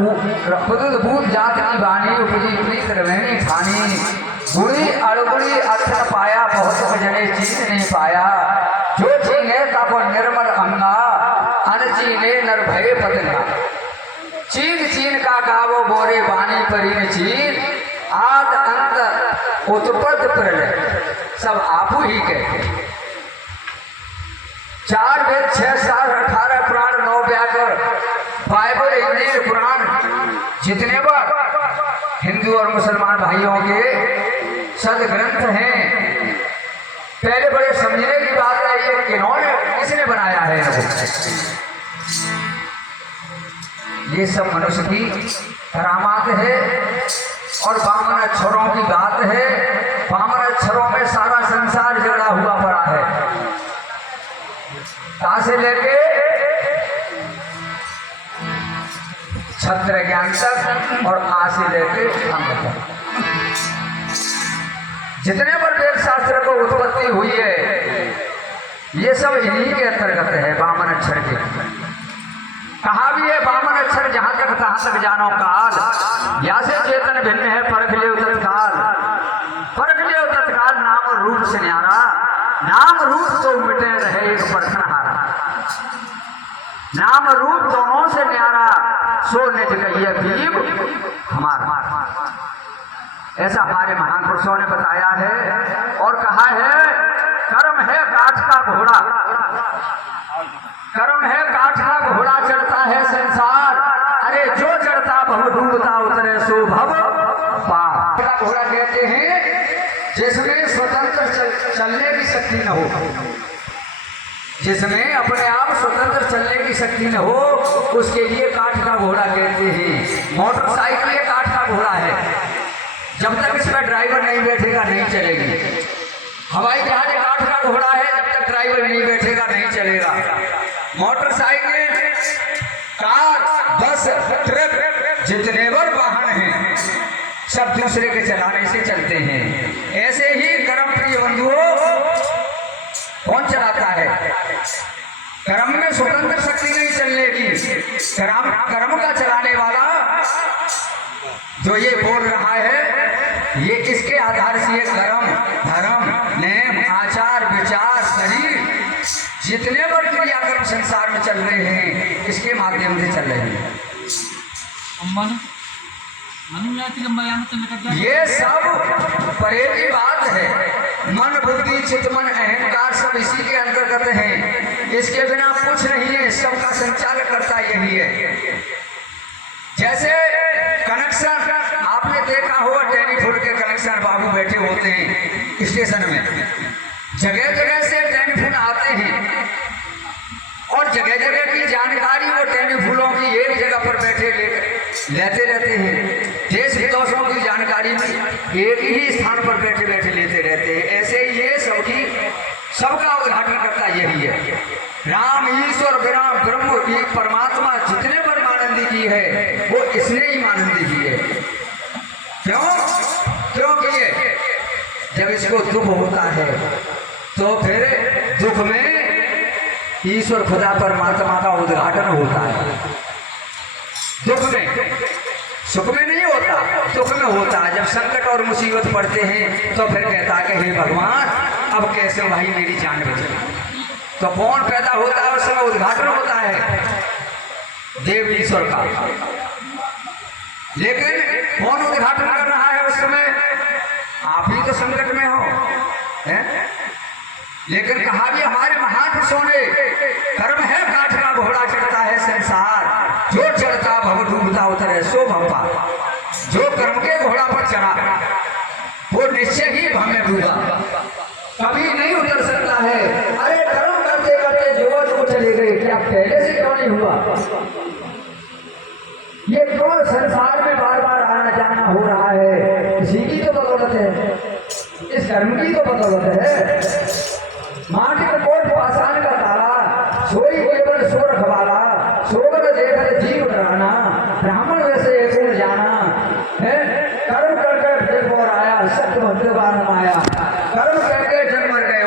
भूत जात की बानी उपजी प्रीत रवैनी ठानी बुरी अड़बुड़ी अर्थ न पाया बहुत जने चीन नहीं पाया जो चीने तब निर्मल अंगा अनचीने नर भय पतंगा चीन चीन का गावो बोरे बानी परी चीन आद अंत उत्पत्त प्रलय सब आपू ही कहते 4 वेद 6 साल 18 पुराण 9 व्याकरण बाइबल इंजील कुरान जितने बार हिंदू और मुसलमान भाइयों के सदग्रंथ हैं पहले बड़े समझने की बात है ये किन्होंने किसने बनाया है ये सब मनुष्य की करामात है और बामन अक्षरों की बात है बामन अक्षरों में सारा संसार जड़ा हुआ पड़ा है ता से लेके छत्र ज्ञान तक और आ से लेके अंग तक जितने पर वेद शास्त्र को उत्पत्ति हुई है ये सब इन्हीं के अंतर्गत है बामन अक्षर के कहा भी है बामन अक्षर जहां तक तहां तक जानो काल या से चेतन भिन्न है परख ले तत्काल नाम और रूप से न्यारा नाम रूप तो मिटे रहे एक परखन हारा नाम रूप दोनों से न्यारा सो निज कहिए भीम हमारा ऐसा हमारे महान पुरुषों ने बताया है और कहा है कर्म है काठ का घोड़ा कर्म है काठ का घोड़ा चढ़ता है संसार अरे जो चढ़ता बहु डूबता उतरे सो भव पार घोड़ा कहते हैं जिसमें स्वतंत्र चलने की शक्ति न हो जिसमें अपने आप स्वतंत्र चलने की शक्ति न हो उसके लिए काठ का घोड़ा कहते हैं मोटरसाइकिल ये काठ का घोड़ा है जब तक इसमें ड्राइवर नहीं बैठेगा नहीं चलेगी हवाई जहाज काठ का घोड़ा है जब तक ड्राइवर नहीं बैठेगा नहीं चलेगा मोटरसाइकिल कार बस ट्रक जितने पर वाहन हैं सब दूसरे के चलाने से चलते हैं ऐसे ही कर्म प्रिय बंधुओं कौन चलाता है कर्म में स्वतंत्र शक्ति नहीं चलने की कर्म का चलाने वाला जो ये बोल रहा है ये किसके आधार से ये कर्म धर्म नेम आचार विचार शरीर जितने बड़े क्रियाक्रम संसार में चल रहे हैं इसके माध्यम से चल रहे हैं ये सब परे की बात है मन बुद्धि चित्त मन अहंकार सब इसी के अंतर्गत हैं इसके बिना कुछ नहीं है सबका संचालन करता यही है जैसे कनेक्शन आपने देखा होगा टेलीफोन के कनेक्शन बाबू बैठे होते हैं स्टेशन में जगह जगह से टेलीफोन आते हैं और जगह जगह की जानकारी वो टेलीफोनों की एक जगह पर बैठे लेते रहते हैं देश विदेशों की जानकारी एक ही स्थान पर बैठे बैठे लेते रहते हैं ऐसे ही ये सबका उद्घाटन करता यही है राम ईश्वर विराम ब्रह्म परमात्मा जितने परमानंदी की है वो इसने ही मानंदी की है क्यों किए जब इसको दुख होता है तो फिर दुख में ईश्वर खुदा परमात्मा का उद्घाटन होता है दुख में सुख में नहीं होता दुख में होता है जब संकट और मुसीबत पड़ते हैं तो फिर कहता है कि हे भगवान अब कैसे भाई मेरी जान बचे तो कौन पैदा होता है उस समय उद्घाटन होता है देव ईश्वर का लेकिन कौन उद्घाटन कर रहा है उस समय आप ही तो संकट में हो है? लेकिन कहा भी हमारे महान पुरुषों ने कर्म है काठ का घोड़ा चढ़ता है संसार जो चढ़ता भव डूबता उतरे सो भवपा जो कर्म के घोड़ा पर चढ़ा वो निश्चय ही भव में डूबा कभी नहीं उतर सकता है अरे कर्म करते करते जो चले गए क्या पहले से क्यों नहीं हुआ ये क्यों संसार में बार बार आना जाना हो रहा है इसी की तो बदौलत है इस कर्म की तो बदौलत है माटी का कोट पाषाण का तारा सोई केवल सो रखवाला सोगर देखकर जीव डराना ब्राह्मण वैसे एक जाना है कर्म कर फिर और आया सत्य भद्रवान आया कर्म करके जन्म मर गए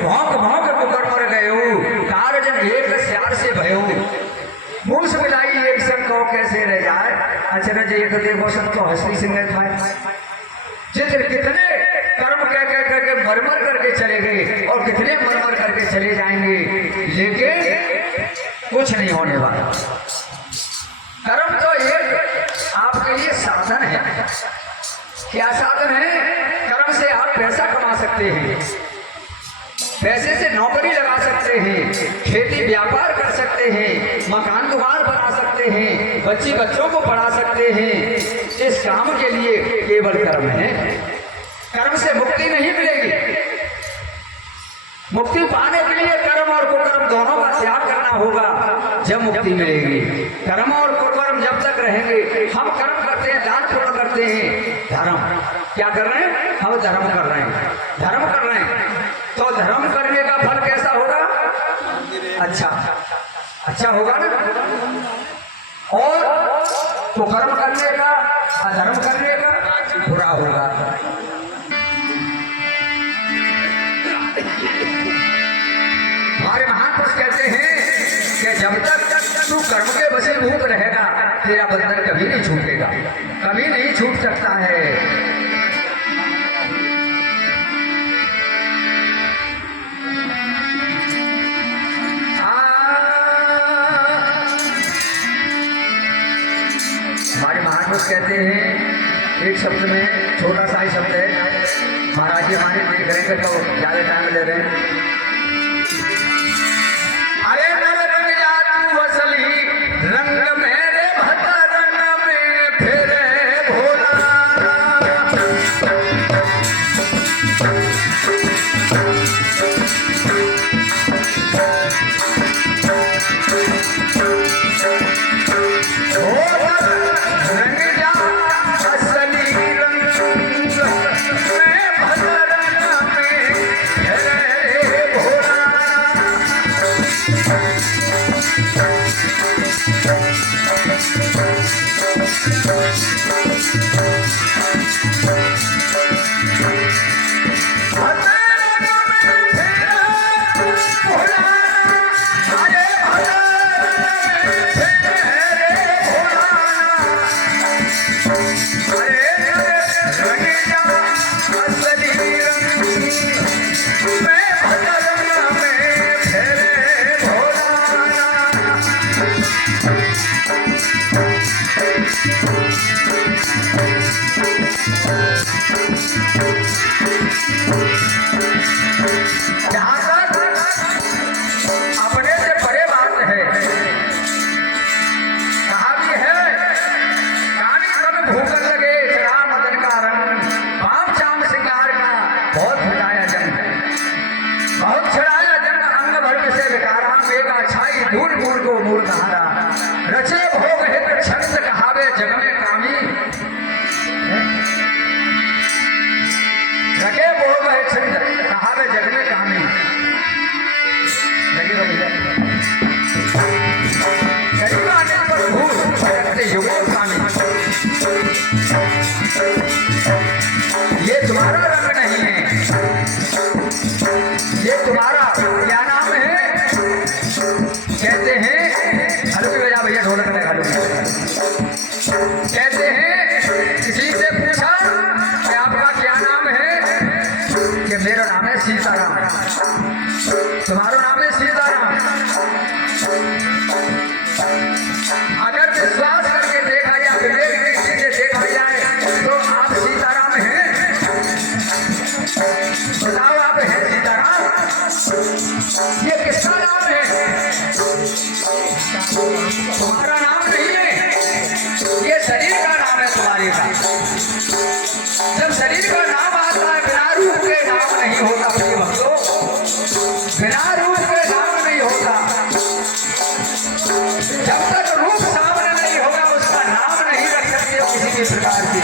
भौंक पुकर मर गए कार जन एक स्यार से भयो मूस मिलाई एक संग को कैसे रह जाए अचरज एक देखो संतो हस्ती सिंह खाए। चित्र कितने कर्म कह के मरमर करके चले गए और कितने मरमर करके चले जाएंगे, लेकिन कुछ नहीं होने वाला। कर्म तो एक आपके लिए साधन है। क्या साधन है? कर्म से आप पैसा कमा सकते हैं, पैसे से नौकरी लगा सकते हैं, खेती व्यापार कर सकते हैं, मकान दुकान बना सकते हैं, बच्चों को पढ़ा सकते हैं। इस काम के लिए केवल कर्म है। कर्म से मुक्ति नहीं मिलेगी। मुक्ति पाने के लिए कर्म और कुकर्म दोनों का त्याग करना होगा, जब मुक्ति मिलेगी। कर्म और कुकर्म जब तक रहेंगे, हम कर्म करते हैं, दान पुण्य करते हैं, धर्म क्या कर रहे हैं? हम धर्म कर रहे हैं, धर्म कर रहे हैं। तो धर्म करने का फल कैसा होगा? अच्छा होगा ना। और कुकर्म करने का, अधर्म करने का बुरा होगा। हमारे महान पुरुष कहते हैं कि जब तक तू कर्म के वशीभूत रहेगा, तेरा बंधन कभी नहीं छूटेगा, कभी नहीं छूट सकता है। हमारे महान पुरुष कहते हैं, एक शब्द में, छोटा सा ही शब्द है, महाराज जी हमारे नहीं करेंगे तो ज्यादा टाइम ले रहे हैं। अरे नर रंग जा तू असली रंग मेरे भतरन में फिरे भोला। रचे भोग हित छंद कहावे जग में कामी। रचे भोग है छंद कहावे जग में कामी। गरीब आने पर भूल भटकते युगों कामी। ये तुम्हारा रंग नहीं है, ये तुम्हारा क्या नाम है? कहते हैं भैया ढोलक में घालू। कहते हैं किसी से पूछा कि आपका क्या नाम है? कि मेरा नाम है सीताराम। तुम्हारा नाम है सीताराम। अगर विश्वास करके देखा जाए, विवेक दृष्टि से देखा जाए तो आप सीताराम हैं। बताओ आप हैं सीताराम? ये किसका नाम है? तुम्हारा नाम नहीं है, ये शरीर का नाम है तुम्हारे का। जब शरीर का नाम आता है, बिना रूप के नाम नहीं होता। प्रिय भक्तों, बिना रूप के नाम नहीं होता। जब तक रूप सामने नहीं होगा, उसका नाम नहीं रख सकते हो किसी भी प्रकार की।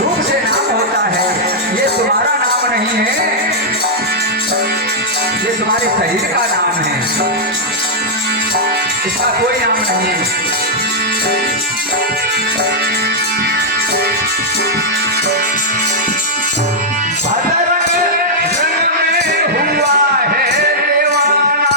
रूप से नाम होता है। ये तुम्हारा नाम नहीं है, ये तुम्हारे शरीर का नाम है। इसका कोई नाम नहीं है। भद्रक रंग में हुआ है देवाना।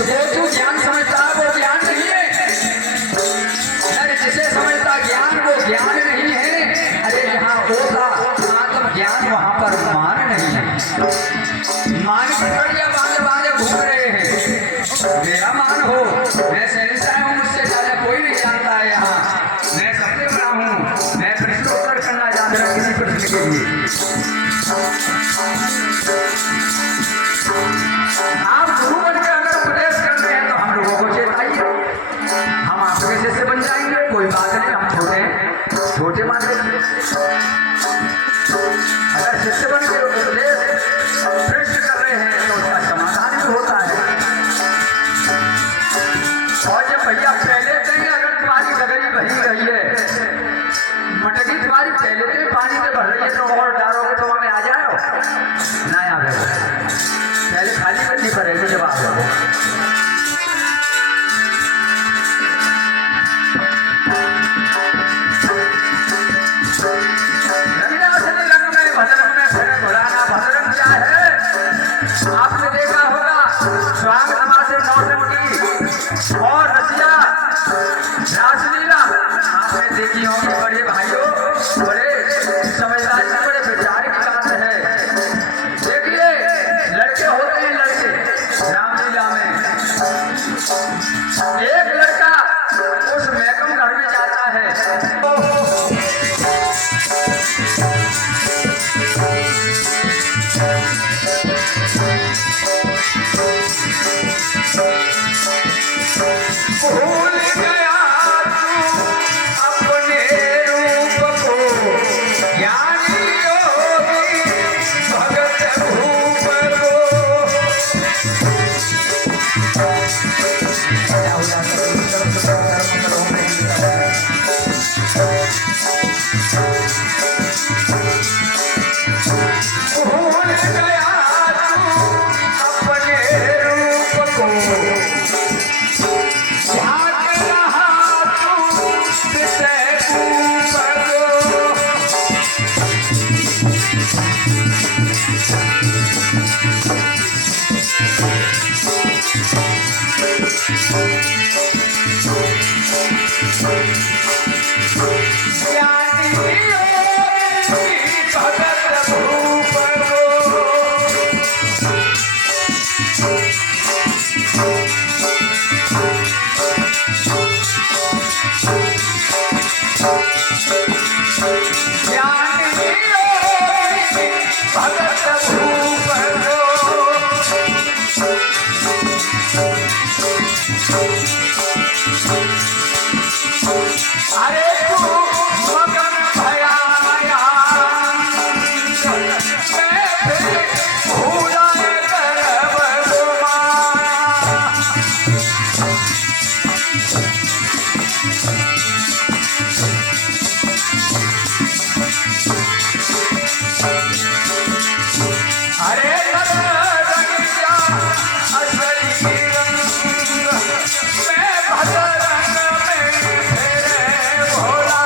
जिसको तू ज्ञान समझता है वो ज्ञान नहीं है। अरे जिसे समझता ज्ञान वो ज्ञान नहीं है। अरे जहाँ होगा आत्म ज्ञान वहाँ पर मान नहीं है। मान की बढ़िया बांधे बांधे घूम रहे हैं। मेरा मान हो, मैं शहंशाह हूँ, मुझसे ज्यादा कोई नहीं जानता है यहाँ। मैं सबसे बड़ा हूँ। मैं प्रश्नोत्तर करना चाहता हूँ किसी प्रश्न के लिए। आप गुरु बनकर अगर उपदेश कर रहे हैं तो हम लोगों को चेताइए। हम आपके शिष्य बन जाएंगे, कोई बात नहीं। हम छोटे मान लेंगे। अगर शिष्य बन के उपदेश भ्रष्ट कर रहे हैं तो उसका समाधान भी होता है। और जब भैया पहले से अगर तुम्हारी गगरी भरी रही है, मटकी तुम्हारी पहले से पानी में भर रही है तो और डालोगे तो हमें आ जाओ ना आ जाओ। पहले खाली करनी पड़ेगी जब आप लोगों आपने देखा होगा स्वांग से नौटंकी और रसिया रासलीला आपने देखी होगी। बड़े भाइयों, बड़े समझदारी से बड़े वैचारिक बात है। देखिए लड़के होते हैं, लड़के रामलीला में एक लड़का उस महकम घर में जाता है। भूल गया तू अपने रूप को, ज्ञानी योगी भगत भूप को। भूल गया तू अपने रूप को, अरे तू मगन भया मैं भूला करब तुम्हारा। अरे रंगिया असली रंग मैं भगरंग में फेरे भोला।